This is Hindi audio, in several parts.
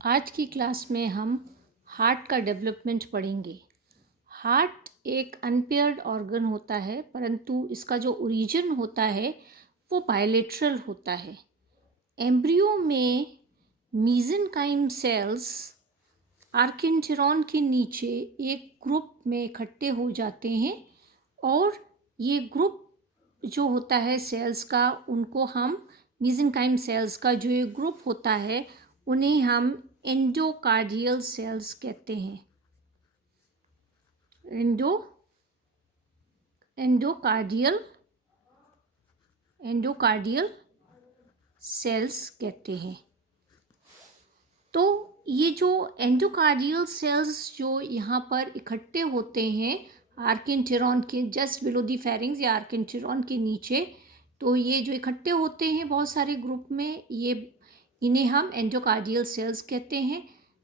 आज की क्लास में हम हार्ट का डेवलपमेंट पढ़ेंगे। हार्ट एक अनपेयर्ड ऑर्गन होता है, परंतु इसका जो ओरिजिन होता है वो बायलेटरल होता है। एम्ब्रियो में मीसेनकाइम सेल्स आर्किन्टेरॉन के नीचे एक ग्रुप में इकट्ठे हो जाते हैं और ये ग्रुप जो होता है सेल्स का, उनको हम मीसेनकाइम सेल्स का जो ये ग्रुप होता है उन्हें हम एंडोकार्डियल सेल्स कहते हैं। एंडो एंडोकार्डियल एंडोकार्डियल सेल्स कहते हैं। तो ये जो एंडोकार्डियल सेल्स जो यहाँ पर इकट्ठे होते हैं आर्किन्टेरॉन के जस्ट बिलो द फेरिंग्स या आर्किन्टेरॉन के नीचे, तो ये जो इकट्ठे होते हैं बहुत सारे ग्रुप में, ये इन्हें हम एंडोकार्डियल सेल्स कहते हैं।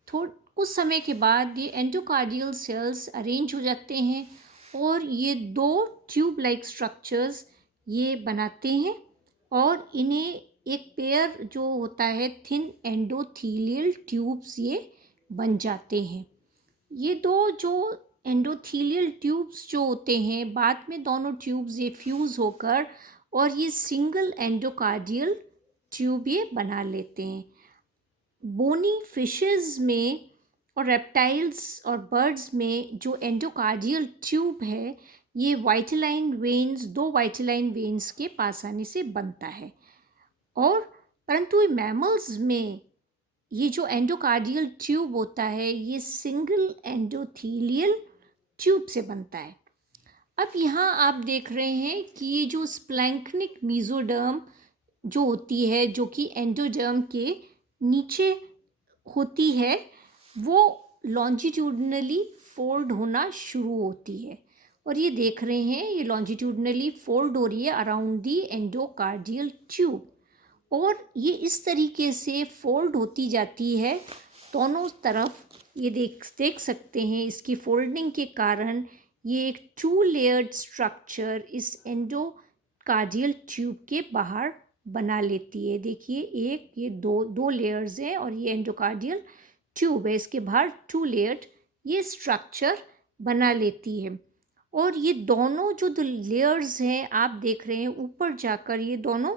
कुछ समय के बाद ये एंडोकार्डियल सेल्स अरेंज हो जाते हैं और ये दो ट्यूब लाइक स्ट्रक्चर्स ये बनाते हैं और इन्हें एक पेयर जो होता है थिन एंडोथीलियल ट्यूब्स ये बन जाते हैं। ये दो जो एंडोथीलियल ट्यूब्स जो होते हैं, बाद में दोनों ट्यूब्स ये फ्यूज़ होकर और ये सिंगल एंडोकार्डियल ट्यूब ये बना लेते हैं। बोनी फिशेस में और रेप्टाइल्स और बर्ड्स में जो एंडोकार्डियल ट्यूब है ये वाइटलाइन वेन्स, दो वाइटलाइन वेन्स के पास आने से बनता है। और परंतु मैमल्स में ये जो एंडोकार्डियल ट्यूब होता है ये सिंगल एंडोथीलियल ट्यूब से बनता है। अब यहाँ आप देख रहे हैं कि ये जो स्प्लैंक्निक मीजोडर्म जो होती है, जो कि एंडोडर्म के नीचे होती है, वो लॉन्जिट्यूडनली फोल्ड होना शुरू होती है और ये देख रहे हैं ये लॉन्जिट्यूडनली फोल्ड हो रही है अराउंड दी एंडोकार्डियल ट्यूब और ये इस तरीके से फोल्ड होती जाती है दोनों तरफ। ये देख सकते हैं इसकी फोल्डिंग के कारण ये एक 2 लेयर्ड स्ट्रक्चर इस एंडोकार्डियल ट्यूब के बाहर बना लेती है। देखिए एक ये दो लेयर्स हैं और ये एंडोकार्डियल ट्यूब है, इसके बाहर 2 लेयर्ड ये स्ट्रक्चर बना लेती है। और ये दोनों जो लेयर्स हैं आप देख रहे हैं ऊपर जाकर ये दोनों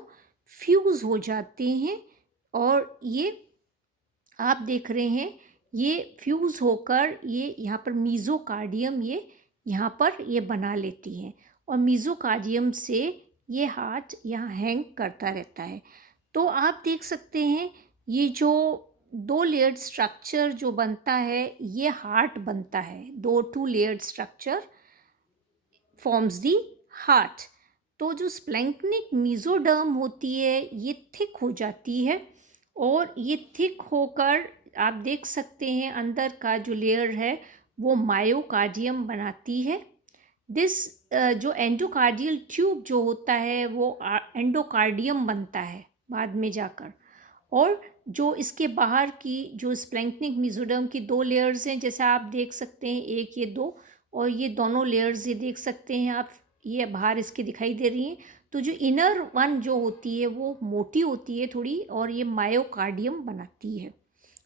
फ्यूज़ हो जाते हैं और ये आप देख रहे हैं ये फ्यूज़ होकर ये यहाँ पर मीजोकार्डियम ये यहाँ पर ये बना लेती हैं और मीजोकार्डियम से ये हार्ट यहाँ हैंग करता रहता है। तो आप देख सकते हैं ये जो 2 लेयर्ड स्ट्रक्चर जो बनता है ये हार्ट बनता है। 2 layered structure forms the heart. तो जो स्प्लैंक्निक मीजोडर्म होती है ये थिक हो जाती है और ये थिक होकर आप देख सकते हैं अंदर का जो लेयर है वो मायोकार्डियम बनाती है। जो एंडोकार्डियल ट्यूब जो होता है वो एंडोकार्डियम बनता है बाद में जाकर। और जो इसके बाहर की जो स्प्लैंक्निक मीजोडर्म की 2 लेयर्स हैं, जैसा आप देख सकते हैं एक ये दो और ये दोनों लेयर्स ये देख सकते हैं आप, ये बाहर इसके दिखाई दे रही हैं। तो जो इनर वन जो होती है वो मोटी होती है थोड़ी और ये मायोकार्डियम बनाती है।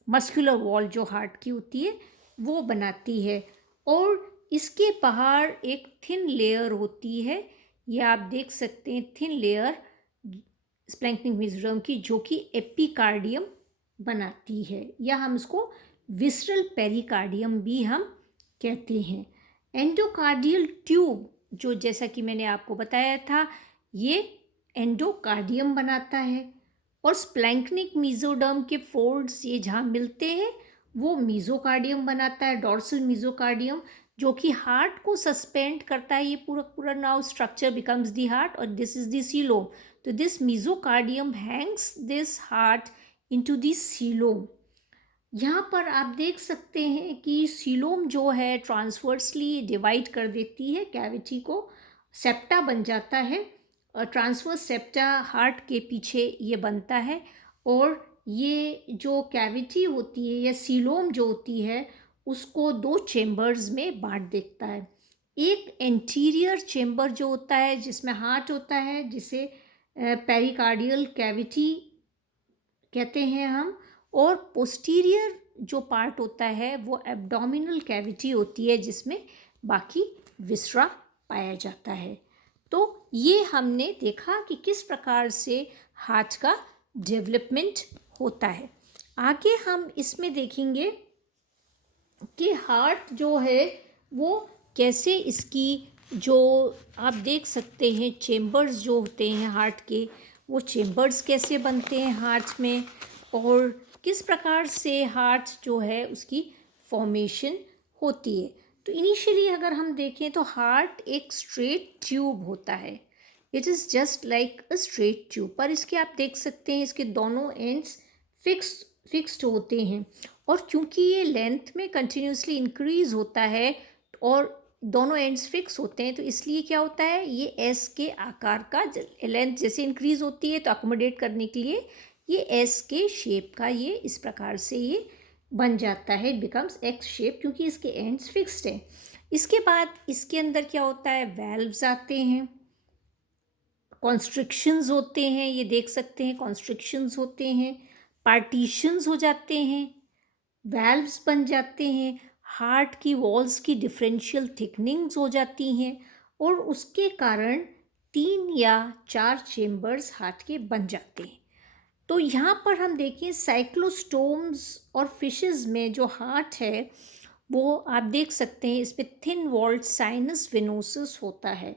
मस्कुलर वॉल जो हार्ट की होती है वो बनाती है और इसके बाहर एक थिन लेयर होती है, ये आप देख सकते हैं थिन लेयर स्प्लैंक्निक मीजोडर्म की, जो कि एपिकार्डियम बनाती है या हम इसको विसरल पेरिकार्डियम भी हम कहते हैं। एंडोकार्डियल ट्यूब जो जैसा कि मैंने आपको बताया था ये एंडोकार्डियम बनाता है और स्प्लैंक्निक मीजोडर्म के फोल्ड्स ये जहाँ मिलते हैं वो मीजोकार्डियम बनाता है, डॉर्सल मीजोकार्डियम, जो कि हार्ट को सस्पेंड करता है। ये पूरा पूरा now structure becomes the heart और दिस इज दी सीलोम। तो this myocardium hangs this heart into the coelom. यहाँ पर आप देख सकते हैं कि सीलोम जो है ट्रांसवर्सली डिवाइड कर देती है कैविटी को, सेप्टा बन जाता है और ट्रांसवर्स सेप्टा हार्ट के पीछे ये बनता है और ये जो कैविटी होती है या सीलोम जो होती है उसको 2 चेम्बर्स में बांट देता है। एक एंटीरियर चेम्बर जो होता है जिसमें हार्ट होता है, जिसे पेरिकार्डियल कैविटी कहते हैं हम, और पोस्टीरियर जो पार्ट होता है वो एब्डोमिनल कैविटी होती है जिसमें बाकी विसरा पाया जाता है। तो ये हमने देखा कि किस प्रकार से हार्ट का डेवलपमेंट होता है। आगे हम इसमें देखेंगे कि हार्ट जो है वो कैसे, इसकी जो आप देख सकते हैं चेम्बर्स जो होते हैं हार्ट के, वो चेम्बर्स कैसे बनते हैं हार्ट में, और किस प्रकार से हार्ट जो है उसकी फॉर्मेशन होती है। तो इनिशियली अगर हम देखें तो हार्ट एक स्ट्रेट ट्यूब होता है, it is just like a straight tube, पर इसके आप देख सकते हैं इसके दोनों एंड्स फिक्स्ड होते हैं, और क्योंकि ये लेंथ में कंटिन्यूसली इंक्रीज होता है और दोनों एंड्स फिक्स होते हैं, तो इसलिए क्या होता है, ये एस के आकार का, लेंथ जैसे इंक्रीज होती है तो अकोमोडेट करने के लिए ये एस के शेप का ये इस प्रकार से ये बन जाता है, बिकम्स एक्स शेप, क्योंकि इसके एंड्स फिक्स्ड हैं। इसके बाद इसके अंदर क्या होता है, वेल्व्स आते हैं, कॉन्स्ट्रिक्शंस होते हैं, ये देख सकते हैं कॉन्स्ट्रिक्शंस होते हैं, पार्टीशंस हो जाते हैं, वेल्व्स बन जाते हैं, हार्ट की वॉल्स की डिफरेंशियल थिकनिंग्स हो जाती हैं, और उसके कारण 3 या 4 चेम्बर्स हार्ट के बन जाते हैं। तो यहाँ पर हम देखें साइक्लोस्टोम्स और फिशेस में जो हार्ट है वो आप देख सकते हैं इसमें थिन वॉल्ड साइनस वेनोसस होता है,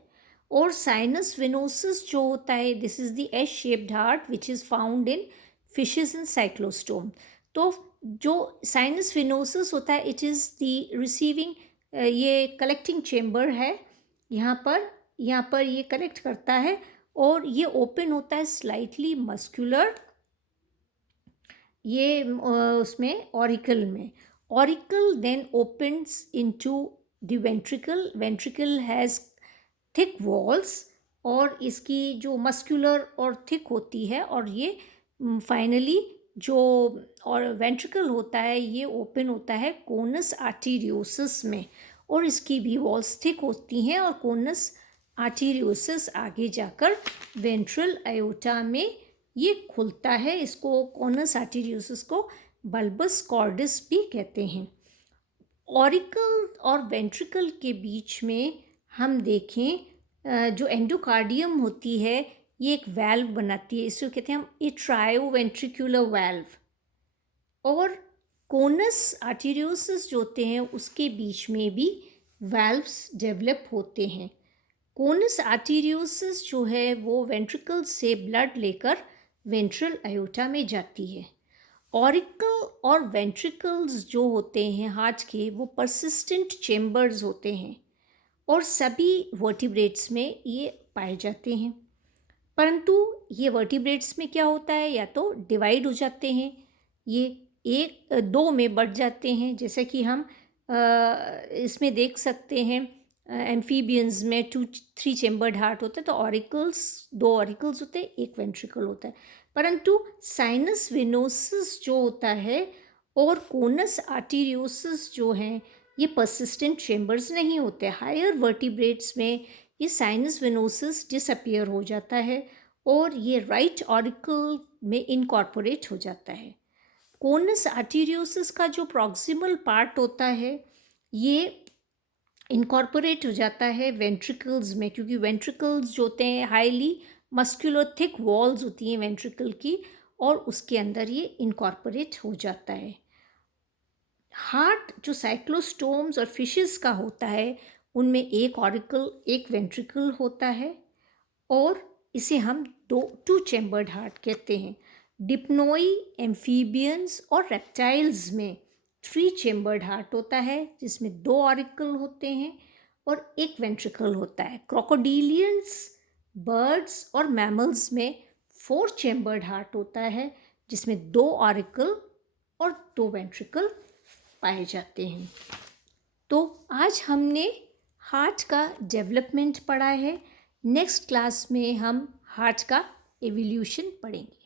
और साइनस वेनोसस जो होता है this is the S shaped heart which is found in fishes and cyclostome. तो जो साइनस वेनोसस होता है इट इज़ द रिसीविंग, ये कलेक्टिंग चेम्बर है, यहाँ पर ये कलेक्ट करता है, और ये ओपन होता है स्लाइटली मस्कुलर, ये उसमें ऑरिकल में, auricle then opens into the ventricle, ventricle has thick walls, और इसकी जो मस्कुलर और थिक होती है, और ये फाइनली जो और वेंट्रिकल होता है ये ओपन होता है कोनस आर्टेरियोसिस में, और इसकी भी वॉल्स थिक होती हैं, और कोनस आर्टेरियोसिस आगे जाकर वेंट्रल आयोटा में ये खुलता है, इसको कोनस आर्टेरियोसिस को बल्बस कॉर्डस भी कहते हैं। ऑरिकल और वेंट्रिकल के बीच में हम देखें जो एंडोकार्डियम होती है ये एक वैल्व बनाती है, इसको कहते हैं हम एट्रायोवेंट्रिकुलर वैल्व, और कोनस आर्टेरियोसिस जो होते हैं उसके बीच में भी वैल्व्स डेवलप होते हैं। कोनस आर्टेरियोसिस जो है वो वेंट्रिकल से ब्लड लेकर वेंट्रल आयोटा में जाती है। ऑरिकल और वेंट्रिकल्स जो होते हैं हार्ट के वो परसिस्टेंट चेम्बर्स होते हैं, और सभी वर्टिब्रेट्स में ये पाए जाते हैं, परंतु ये वर्टिब्रेट्स में क्या होता है, या तो डिवाइड हो जाते हैं, ये एक दो में बढ़ जाते हैं, जैसे कि हम इसमें देख सकते हैं एम्फीबियंस में 2-3 चेम्बर्ड हार्ट होता है, तो ऑरिकल्स 2 ऑरिकल्स होते हैं, एक वेंट्रिकल होता है, परंतु साइनस वेनोसिस जो होता है और कोनस आर्टेरियोसिस जो हैं ये परसिस्टेंट चेम्बर्स नहीं होते। हायर वर्टिब्रेट्स में ये साइनस वेनोसिस डिसअपियर हो जाता है और ये राइट ऑरिकल में इनकॉर्पोरेट हो जाता है। कोनस आर्टेरियोसिस का जो प्रॉक्सिमल पार्ट होता है ये इनकॉर्पोरेट हो जाता है वेंट्रिकल्स में, क्योंकि वेंट्रिकल्स जो होते हैं हाईली मस्कुलर थिक वॉल्स होती हैं वेंट्रिकल की, और उसके अंदर ये इनकॉर्पोरेट हो जाता है। हार्ट जो साइक्लोस्टोम्स और फिशेस का होता है उनमें एक ऑरिकल एक वेंट्रिकल होता है, और इसे हम 2 चैम्बर्ड हार्ट कहते हैं। डिप्नोई, एम्फीबियंस और रेप्टाइल्स में 3 चैम्बर्ड हार्ट होता है जिसमें 2 ऑरिकल होते हैं और एक वेंट्रिकल होता है। क्रोकोडिलियंस, बर्ड्स और मैमल्स में 4 चैम्बर्ड हार्ट होता है जिसमें 2 ऑरिकल और 2 वेंट्रिकल पाए जाते हैं। तो आज हमने हार्ट का डेवलपमेंट पढ़ा है। नेक्स्ट क्लास में हम हार्ट का एवोल्यूशन पढ़ेंगे।